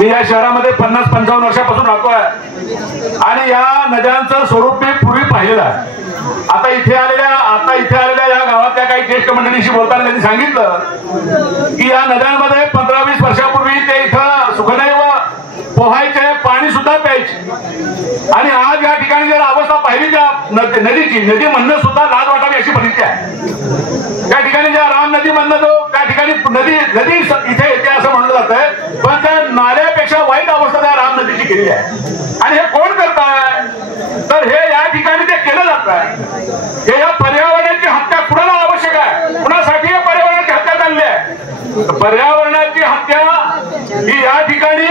मी या शहरामध्ये 50-55 वर्षापासून राहतोय आणि या नद्यांचं स्वरूप मी पूर्वी पाहिलेलं आहे. आता इथे आलेल्या या गावातल्या काही ज्येष्ठ मंडळीशी बोलताना त्यांनी सांगितलं की या नद्यांमध्ये 15-20 वर्षापूर्वी ते इथं सुखदैव पोहायचे, पाणी सुद्धा प्यायचे आणि आज या ठिकाणी जर अवस्था पाहिली त्या नदी म्हणणं सुद्धा लाज वाटावी अशी परिस्थिती आहे. त्या ठिकाणी ज्या राम नदी म्हणणं जो त्या ठिकाणी नदी इथे येते असं म्हणलं जातंय, पण त्या नाल्यापेक्षा वाईट अवस्था त्या राम नदीची केलेली आहे. आणि हे कोण करताय तर हे या ठिकाणी ते केलं जात आहे. हे या पर्यावरणाची हत्या कुणाला आवश्यक आहे, कुणासाठी या पर्यावरणाची हत्या चालली आहे. पर्यावरणाची हत्या ही या ठिकाणी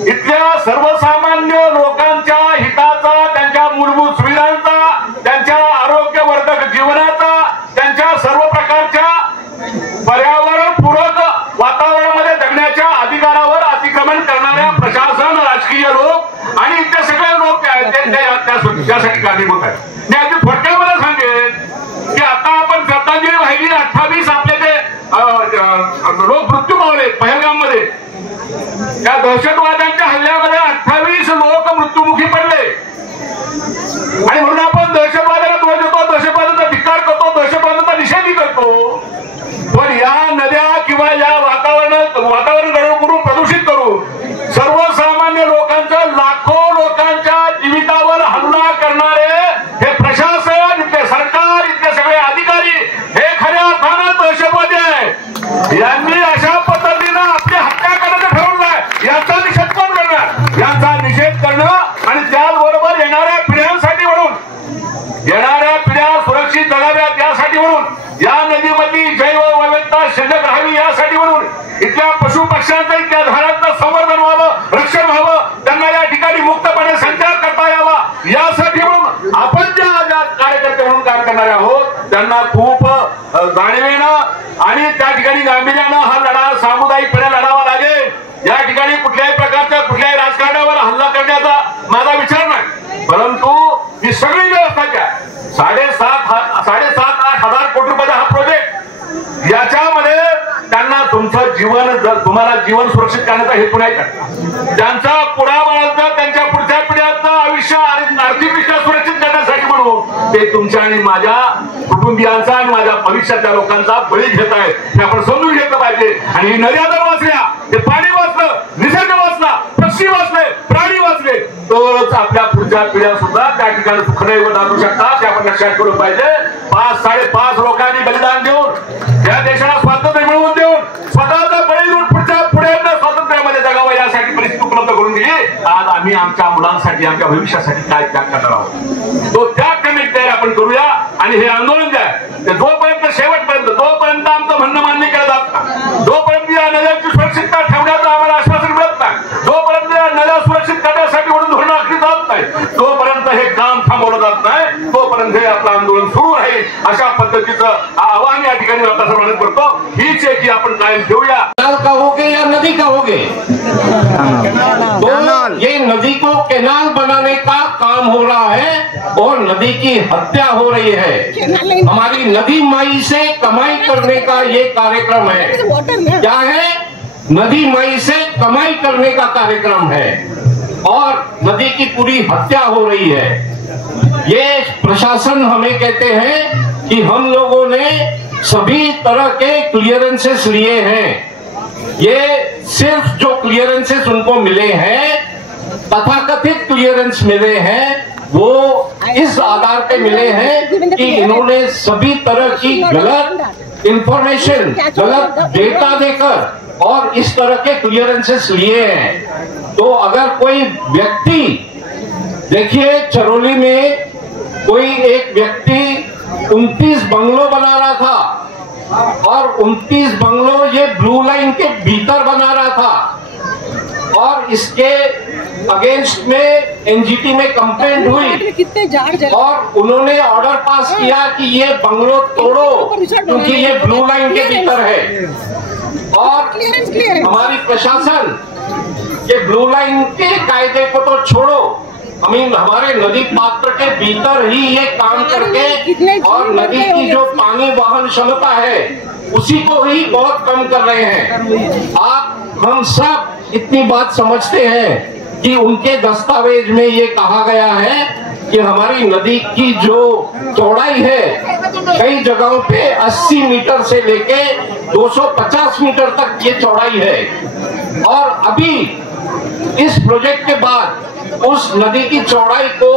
इथल्या सर्वसामान्य लोकांच्या हिताचा, त्यांच्या मूलभूत सुविधांचा, त्यांच्या आरोग्यवर्धक जीवनाचा, त्यांच्या सर्व प्रकारच्या पर्यावरण पूरक वातावरणामध्ये जगण्याच्या अधिकारावर अतिक्रमण करणाऱ्या प्रशासन, राजकीय लोक आणि इथले सगळे लोक त्यासाठी कारणीभूत आहेत. मी अगदी थोडक्यामध्ये सांगेन की आता आपण श्रद्धांजली वाहिली 28 आपले ते लोक मृत्यू पावले पहलगाम मध्ये. त्या दहशतवाद्यांच्या हल्ल्यामध्ये 28 लोक मृत्युमुखी पडले आणि म्हणून आपण दहशतवादाला दोष देतो, दहशतवादाचा धिक्कार करतो, दहशतवादाचा निषेधही करतो. पण या नद्या किंवा या वातावरण करून प्रदूषित करून सर्वसामान्य लोकांचं, लाखो लोकांच्या जीवितावर हल्ला करणारे हे प्रशासन, इथले सरकार, इथले सगळे अधिकारी हे खऱ्या अर्थानं दहशतवादी आहे. यांनी अशा पद्धतीनं आपली हत्या करण्याचं ठरवलंय. यांचा निषेध कोण करणार? यांचा निषेध करणं आणि त्याचबरोबर येणाऱ्या पिढ्यांसाठी म्हणून, येणाऱ्या पिढ्या सुरक्षित जगाव्यात यासाठी म्हणून, या नदीमध्ये जैवविविधता शिल्लक राहावी यासाठी म्हणून, इथल्या पशु पक्ष्यांचं, इथल्या झाडांचं संवर्धन व्हावं, रक्षण व्हावं, त्यांना या ठिकाणी मुक्तपणे संचार करता यावा यासाठी म्हणून आपण ज्या कार्यकर्ते म्हणून काम करणारे आहोत त्यांना खूप जाणीवेनं आणि त्या ठिकाणी गांभीर्यानं हा लढा सामुदायिकपणे लढावा लागेल. या ठिकाणी कुठल्याही प्रकारच्या कुठल्याही राजकारणावर हल्ला करण्याचा माझा विचार नाही, परंतु ही सगळी व्यवस्था काय 7.5-8 हजार कोटी रुपयाचा हा प्रोजेक्ट, याच्यामध्ये त्यांना तुमचं जीवन, तुम्हाला जीवन सुरक्षित करण्याचा हेतू नाही करता. त्यांचा पुढाबाळाचं, त्यांच्या पुढच्या पिढ्यांचं आयुष्य आर्थिकदृष्ट्या सुरक्षित करण्यासाठी म्हणून ते तुमच्या आणि माझ्या कुटुंबियांचा आणि माझ्या भविष्याच्या लोकांचा बळी घेत आहेत. हे आपण समजून घेतलं पाहिजे. आणि नद्या जर वाचल्या, हे पाणी वाचलं, निसर्ग वाचला, पक्षी वाचले, प्राणी वाचले, तरच आपल्या पुढच्या पिढ्या सुद्धा त्या ठिकाणी सुखदैव नांदू शकतात. ते आपण लक्षात ठेवलं पाहिजे. 5-5.5 लोकांनी बलिदान देऊन या देशाला स्वातंत्र्य मिळवून देऊन स्वतःचा बळी देऊन पुढच्या पुढ्यांना स्वातंत्र्यामध्ये जगावं यासाठी परिस्थिती उपलब्ध करून दिली. आज आम्ही आमच्या मुलांसाठी, आमच्या भविष्यासाठी काय त्याग करणार आहोत, तो त्याग करण्याची तयारी आपण करूया. आणि हे आंदोलन जे आहे ते जोपर्यंत शेवटपर्यंत, जोपर्यंत आमचं म्हणणं मान्य केलं जात नाही, जोपर्यंत या नद्यांची सुरक्षितता ठेवण्याचं आम्हाला आश्वासन मिळत नाही, जोपर्यंत या नद्या सुरक्षित करण्यासाठी म्हणून धोरणं आखली जात नाही, तोपर्यंत हे काम थांबवलं जात नाही, तोपर्यंत हे आपलं आंदोलन सुरू राहील. अशा पद्धतीचं आव्हान या ठिकाणी आता सर्वांना करतो. हीच आहे की आपण कायम ठेवूया. कहोगे या नदी कहोगे, तो ये नदी को कैनाल बनाने का काम हो रहा है और नदी की हत्या हो रही है. हमारी नदी माई से कमाई करने का ये कार्यक्रम है. क्या है? नदी माई से कमाई करने का कार्यक्रम है और नदी की पूरी हत्या हो रही है. ये प्रशासन हमें कहते हैं कि हम लोगों ने सभी तरह के क्लियरेंसेस लिए हैं. ये सिर्फ जो क्लियरेंसेस उनको मिले हैं, तथाकथित क्लियरेंस मिले हैं, वो इस आधार पे मिले हैं कि इन्होंने सभी तरह की गलत इंफॉर्मेशन, गलत डेटा देकर और इस तरह के क्लियरेंसेस लिए हैं. तो अगर कोई व्यक्ति, देखिए चरौली में कोई एक व्यक्ति 29 बंगलो बना रहा था और 29 बंगलो ये ब्लू लाइन के भीतर बना रहा था और इसके अगेंस्ट में एनजीटी में कंप्लेंट हुई और उन्होंने ऑर्डर पास किया कि ये बंगलो तोड़ो क्योंकि ये ब्लू लाइन के भीतर है. और हमारी प्रशासन ये ब्लू लाइन के कायदे को तो छोड़ो, हमारे नदी पात्र के भीतर ही ये काम करके और नदी की जो पानी वहन क्षमता है उसी को ही बहुत कम कर रहे हैं. आप हम सब इतनी बात समझते हैं कि उनके दस्तावेज में ये कहा गया है कि हमारी नदी की जो चौड़ाई है कई जगहों पे 80 मीटर से लेके 250 मीटर तक ये चौड़ाई है। और अभी इस प्रोजेक्ट के बाद उस नदी की चौड़ाई को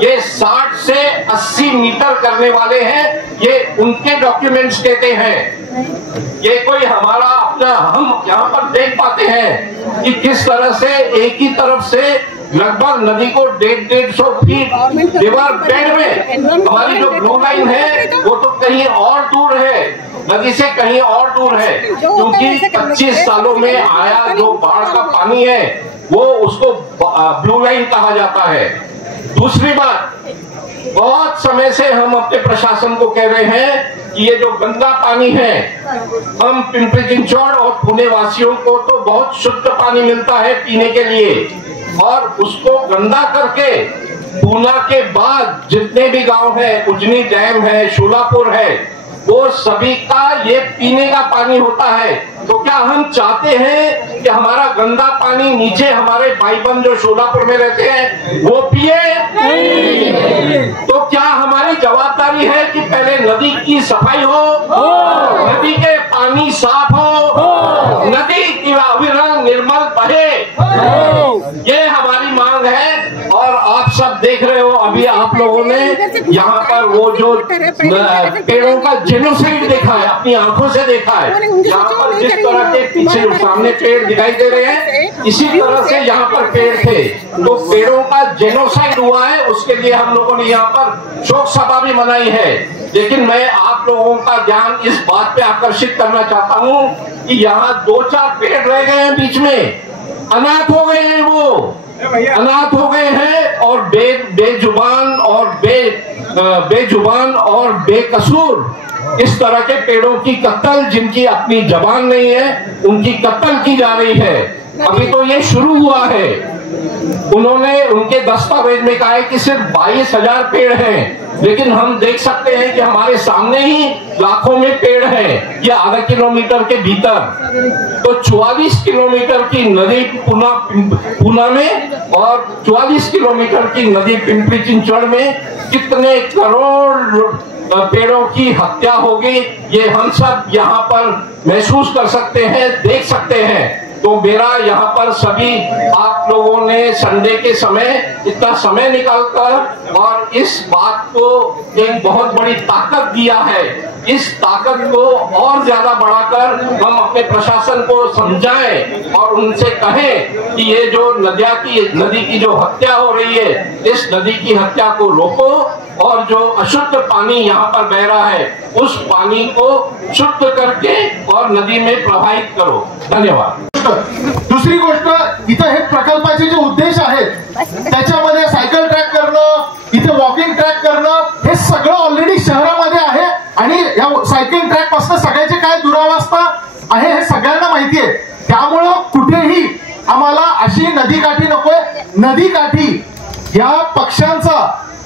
ये 60 से 80 मीटर करने वाले हैं, ये उनके डॉक्यूमेंट्स कहते हैं। ये कोई हमारा अपना हम यहाँ पर देख पाते हैं कि किस तरह से एक ही तरफ से लगभग नदी को 150 फीट रिवर बेड में हमारी जो ब्लू लाइन है वो तो कहीं और दूर है, नदी से कहीं और दूर है, क्योंकि 25 सालों में आया जो बाढ़ का पानी है वो उसको ब्लू लाइन कहा जाता है। दूसरी बात, बहुत समय से हम अपने प्रशासन को कह रहे हैं कि ये जो गंदा पानी है, हम पिंपरी चिंचवड़ और पुणे वासियों को तो बहुत शुद्ध पानी मिलता है पीने के लिए, और उसको गंदा करके पूना के बाद जितने भी गांव है, उजनी डैम है, शोलापुर है, वो सभी का ये पीने का पानी होता है। तो क्या हम चाहते हैं कि हमारा गंदा पानी नीचे हमारे भाई बहन जो शोलापुर में रहते हैं वो पिए? तो क्या हमारी जवाबदारी है कि पहले नदी की सफाई हो, नदी के पानी साफ हो, नदी की अविरल निर्मल बहे, ये हमारी मांग है। और आप सब देख रहे हो, अभी आप लोगों ने यहाँ पर वो जो पेड़ों का जेनोसाइड देखा है, अपनी आंखों से देखा है। यहाँ पर जिस तरह के पीछे सामने पेड़ दिखाई दे रहे हैं, इसी तरह से यहाँ पर पेड़ थे, तो पेड़ों का जेनोसाइड हुआ है, उसके लिए हम लोगों ने यहाँ पर शोक सभा भी मनाई है। लेकिन मैं आप लोगों का ध्यान इस बात पे आकर्षित करना चाहता हूँ कि यहाँ 2-4 पेड़ रह गए हैं बीच में, अनाथ हो गए हैं, वो अनाथ हो गए हैं और बेजुबान और बेकसूर इस तरह के पेड़ों की कत्ल, जिनकी अपनी जबान नहीं है, उनकी कत्ल की जा रही है। अभी तो ये शुरू हुआ है। उन्होंने उनके दस्तावेज में कहा है कि सिर्फ 22,000 पेड़ हैं, लेकिन हम देख सकते हैं कि हमारे सामने ही लाखों में पेड़ हैं, ये आधा किलोमीटर के भीतर। तो 44 किलोमीटर की नदी पूना में और 44 किलोमीटर की नदी पिंपरी चिंचवड़ में कितने करोड़ पेड़ों की हत्या होगी, ये हम सब यहाँ पर महसूस कर सकते हैं, देख सकते हैं। तो मेरा यहाँ पर सभी आप लोगों ने संडे के समय इतना समय निकालकर और इस बात को एक बहुत बड़ी ताकत दिया है, इस ताकत को और ज्यादा बढ़ाकर हम अपने प्रशासन को समझाएं और उनसे कहें कि ये जो नदी की जो हत्या हो रही है, इस नदी की हत्या को रोको और जो अशुद्ध पानी यहाँ पर बह रहा है उस पानी को शुद्ध करके और नदी में प्रवाहित करो। धन्यवाद। दुसरी गोष्ट, इथं हे प्रकल्पाचे जे उद्देश आहेत त्याच्यामध्ये सायकल ट्रॅक करणं, इथे वॉकिंग ट्रॅक करणं, हे सगळं ऑलरेडी शहरामध्ये आहे आणि या सायकलिंग ट्रॅक पासून सगळ्याची काय दुरावस्था आहे हे सगळ्यांना माहिती आहे। त्यामुळं कुठेही आम्हाला अशी नदीकाठी नकोय। नदीकाठी या पक्ष्यांचा,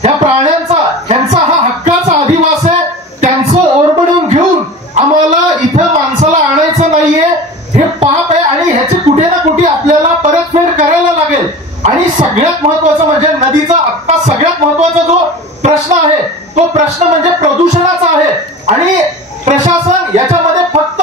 या प्राण्यांचा, यांचा हा हक्काचा अधिवास आहे, त्यांचं ओरबडून घेऊन आम्हाला इथं माणसाला आणायचं नाहीये, हे पाप आहे आणि ह्याची कुठे ना कुठे आपल्याला परतफेड करायला लागेल। आणि सगळ्यात महत्वाचं म्हणजे नदीचा आत्ता सगळ्यात महत्वाचा जो प्रश्न आहे तो प्रश्न म्हणजे प्रदूषणाचा आहे। आणि प्रशासन याच्यामध्ये फक्त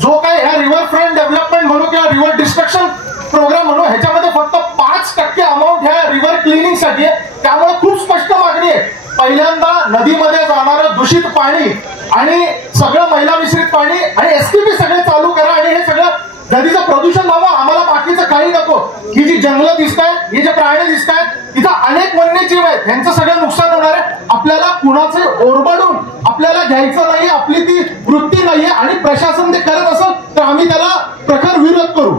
जो काही ह्या रिव्हर फ्रंट डेव्हलपमेंट म्हणू किंवा रिव्हर डिस्ट्रक्शन प्रोग्राम म्हणू, ह्याच्यामध्ये फक्त 5% अमाऊंट ह्या रिव्हर क्लिनिंग साठी आहे। त्यामुळे खूप स्पष्ट मागणी आहे, पहिल्यांदा नदीमध्ये जाणारं दूषित पाणी आणि सगळं मैला मिश्रित पाणी आणि एसटीपी सगळे चालू करा आणि हे सगळं नदीचं प्रदूषण व्हावं, आम्हाला बाकीचं काही नको। ही जी जंगलं दिसत आहेत, ही जे प्राणी दिसत आहेत, तिथं अनेक वन्यजीव आहेत, ह्यांचं सगळं नुकसान होणार आहे। आपल्याला कुणाचे ओरबडून आपल्याला घ्यायचं नाही, आपली ती वृत्ती नाहीये आणि प्रशासन ते करत असेल तर आम्ही त्याला प्रखर विरोध करू।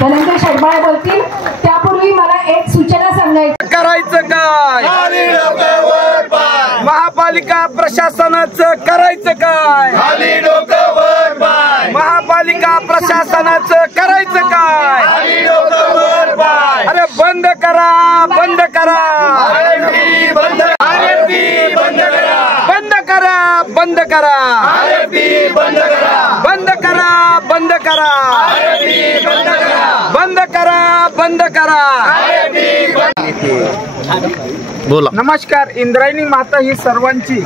धनंजय शर्मा बोलतील, त्यापूर्वी मला एक सूचना सांगायची। करायचं काय महापालिका प्रशासनाचं करायचं काय, महापालिका प्रशासनाचं करायचं काय, अरे बंद करा, बंद करा, बंद करा, बंद करा, बंद करा, बंद करा, बंद करा, बंद करा, बंद करा, बंद करा. बोला. नमस्कार. इंद्रायणी माता ही सर्वांची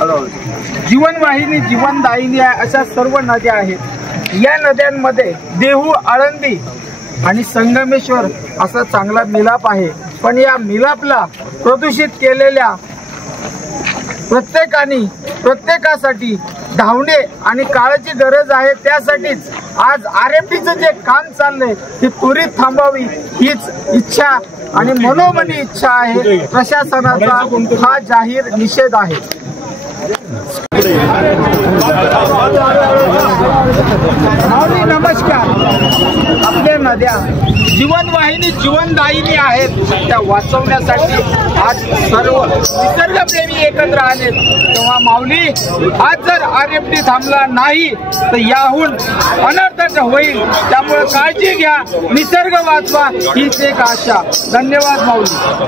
जीवनवाहिनी, जीवनदायिनी आहे. अशा सर्व नद्या आहेत. या नद्यांमध्ये देहू, आळंदी आणि संगमेश्वर असा चांगला मिलाप आहे. पण या मिलापला प्रदूषित केलेल्या प्रत्येकासाठी धावणे आणि काळाची गरज आहे. त्यासाठीच आज RFDचं जे काम चाललंय ती त्वरित थांबावी हीच इच्छा आणि मनोमनी इच्छा आहे. प्रशासनाचा हा जाहीर निषेध आहे. नमस्कार. आपल्या नद्या जीवनवाहिनी, जीवनदायिनी आहेत. त्या वाचवण्यासाठी आज सर्व निसर्गप्रेमी एकत्र आले. तेव्हा माऊली, आज जर RFD थांबला नाही तर याहून अनर्थ होईल. त्यामुळे काळजी घ्या, निसर्ग वाचवा हीच एक आशा. धन्यवाद माऊली.